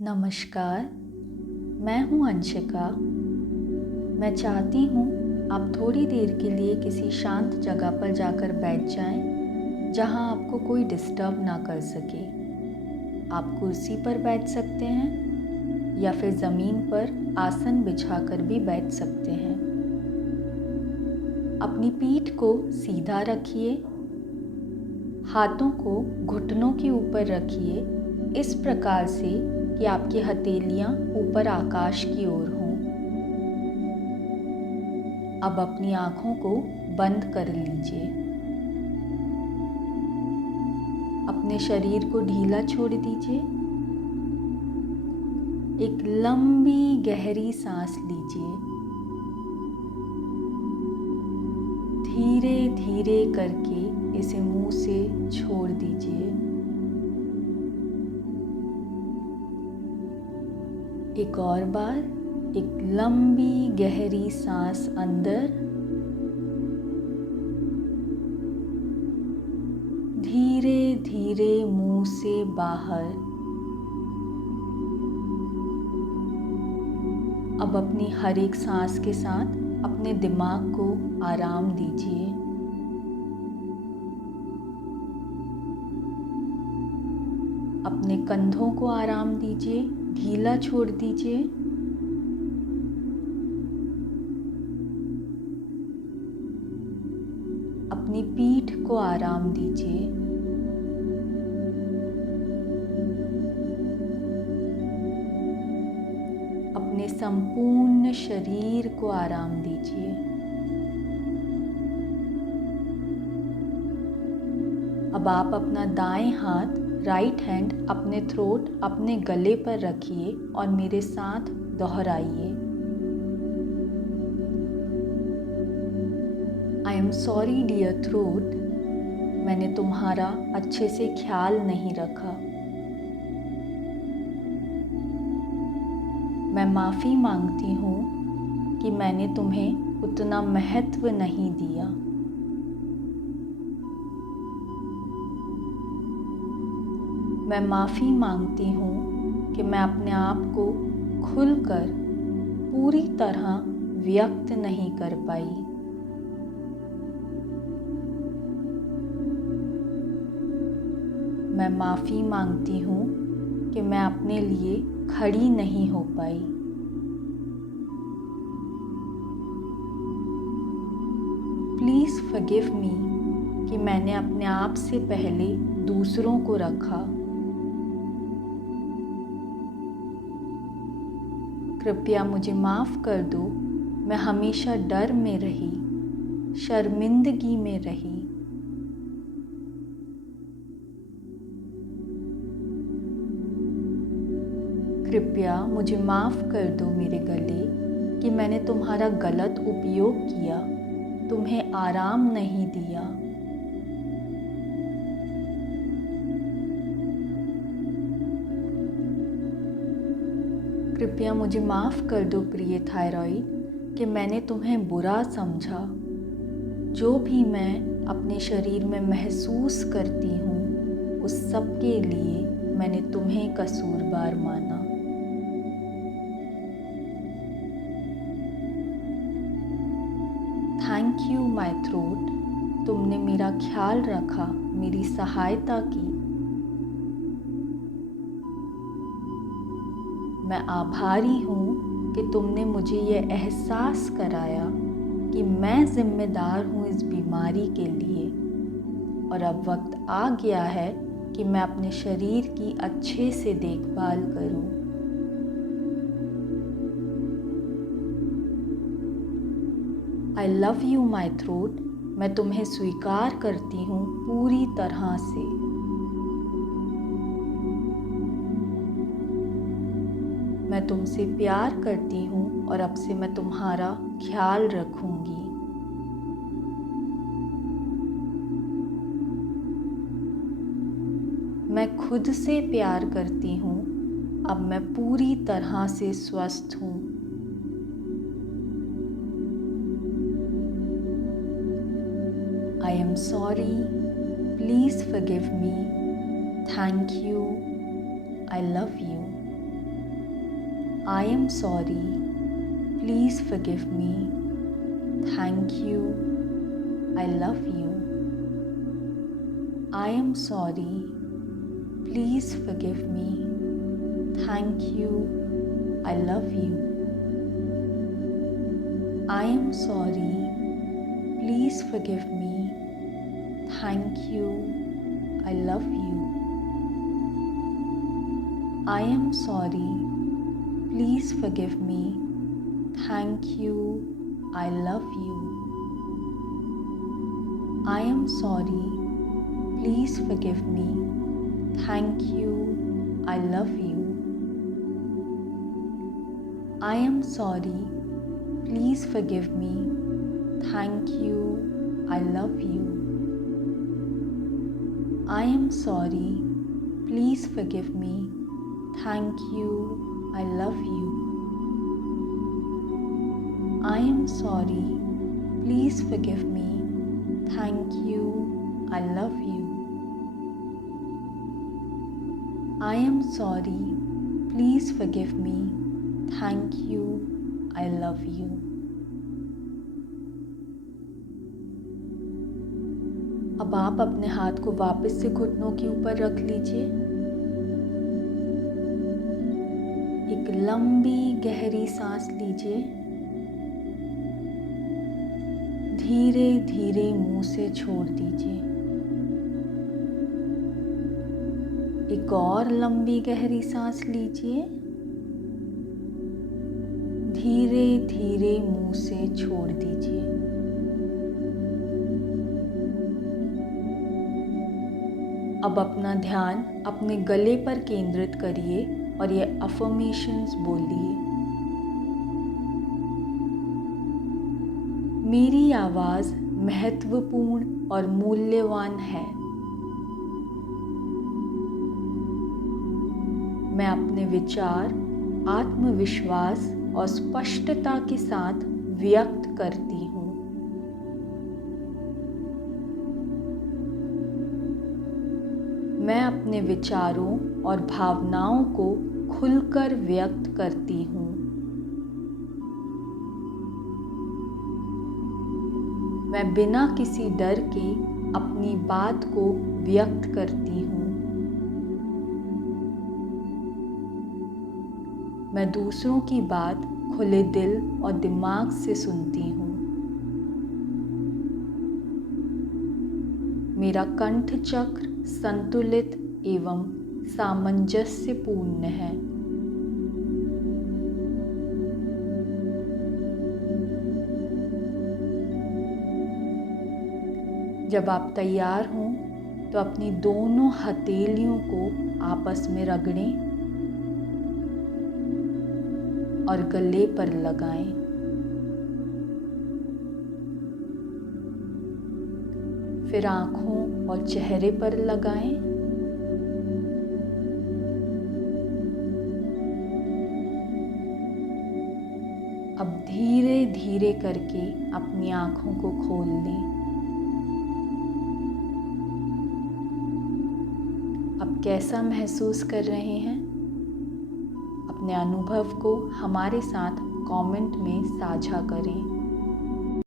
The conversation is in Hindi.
नमस्कार, मैं हूँ अंशिका। मैं चाहती हूँ आप थोड़ी देर के लिए किसी शांत जगह पर जाकर बैठ जाएं, जहाँ आपको कोई डिस्टर्ब ना कर सके। आप कुर्सी पर बैठ सकते हैं या फिर ज़मीन पर आसन बिछाकर भी बैठ सकते हैं। अपनी पीठ को सीधा रखिए, हाथों को घुटनों के ऊपर रखिए, इस प्रकार से कि आपकी हथेलियां ऊपर आकाश की ओर हों। अब अपनी आँखों को बंद कर लीजिए। अपने शरीर को ढीला छोड़ दीजिए। एक लंबी गहरी सांस लीजिए। धीरे धीरे करके इसे मुंह से छोड़ दीजिए। एक और बार, एक लंबी गहरी सांस अंदर, धीरे धीरे मुंह से बाहर। अब अपनी हर एक सांस के साथ अपने दिमाग को आराम दीजिए। अपने कंधों को आराम दीजिए, ढीला छोड़ दीजिए। अपनी पीठ को आराम दीजिए। अपने संपूर्ण शरीर को आराम दीजिए। अब आप अपना दाएं हाथ, राइट हैंड अपने थ्रोट, अपने गले पर रखिए और मेरे साथ दोहराइए। I am sorry dear throat, मैंने तुम्हारा अच्छे से ख्याल नहीं रखा। मैं माफ़ी मांगती हूँ कि मैंने तुम्हें उतना महत्व नहीं दिया। मैं माफ़ी मांगती हूँ कि मैं अपने आप को खुलकर पूरी तरह व्यक्त नहीं कर पाई। मैं माफ़ी मांगती हूँ कि मैं अपने लिए खड़ी नहीं हो पाई। प्लीज़ फॉरगिव मी कि मैंने अपने आप से पहले दूसरों को रखा। कृपया मुझे माफ़ कर दो, मैं हमेशा डर में रही, शर्मिंदगी में रही। कृपया मुझे माफ़ कर दो मेरे गले कि मैंने तुम्हारा गलत उपयोग किया, तुम्हें आराम नहीं दिया। कृपया मुझे माफ़ कर दो प्रिय थायराइड कि मैंने तुम्हें बुरा समझा। जो भी मैं अपने शरीर में महसूस करती हूँ, उस सब के लिए मैंने तुम्हें कसूरवार माना। थैंक यू माय थ्रोट, तुमने मेरा ख्याल रखा, मेरी सहायता की। मैं आभारी हूँ कि तुमने मुझे ये एहसास कराया कि मैं जिम्मेदार हूँ इस बीमारी के लिए, और अब वक्त आ गया है कि मैं अपने शरीर की अच्छे से देखभाल करूँ। I love you my throat, मैं तुम्हें स्वीकार करती हूँ पूरी तरह से। मैं तुमसे प्यार करती हूँ और अब से मैं तुम्हारा ख्याल रखूँगी। मैं खुद से प्यार करती हूँ, अब मैं पूरी तरह से स्वस्थ हूँ। आई am sorry, please forgive me, thank you, I love you. I am sorry. Please forgive me. Thank you. I love you. I am sorry. Please forgive me. Thank you. I love you. I am sorry. Please forgive me. Thank you. I love you. I am sorry. Please forgive me. Thank you. I love you. I am sorry. Please forgive me. Thank you. I love you. I am sorry. Please forgive me. Thank you. I love you. I am sorry. Please forgive me. Thank you. I love you. I am sorry. Please forgive me. Thank you. I love you. I am sorry. Please forgive me. Thank you. I love you. अब आप अपने हाथ को वापस से घुटनों के ऊपर रख लीजिए। एक लंबी गहरी सांस लीजिए। धीरे धीरे मुंह से छोड़ दीजिए। एक और लंबी गहरी सांस लीजिए। धीरे धीरे मुंह से छोड़ दीजिए। अब अपना ध्यान अपने गले पर केंद्रित करिए और ये अफर्मेशंस बोलिए। मेरी आवाज़ महत्वपूर्ण और मूल्यवान है। मैं अपने विचार आत्मविश्वास और स्पष्टता के साथ व्यक्त करती हूँ। मैं अपने विचारों और भावनाओं को खुलकर व्यक्त करती हूँ। मैं बिना किसी डर के अपनी बात को व्यक्त करती हूँ। मैं दूसरों की बात खुले दिल और दिमाग से सुनती हूँ। मेरा कंठ चक्र संतुलित एवं सामंजस्यपूर्ण है। जब आप तैयार हों तो अपनी दोनों हथेलियों को आपस में रगड़ें और गले पर लगाएं। फिर आँखों और चेहरे पर लगाएं। अब धीरे धीरे करके अपनी आँखों को खोल लें। अब कैसा महसूस कर रहे हैं? अपने अनुभव को हमारे साथ कमेंट में साझा करें।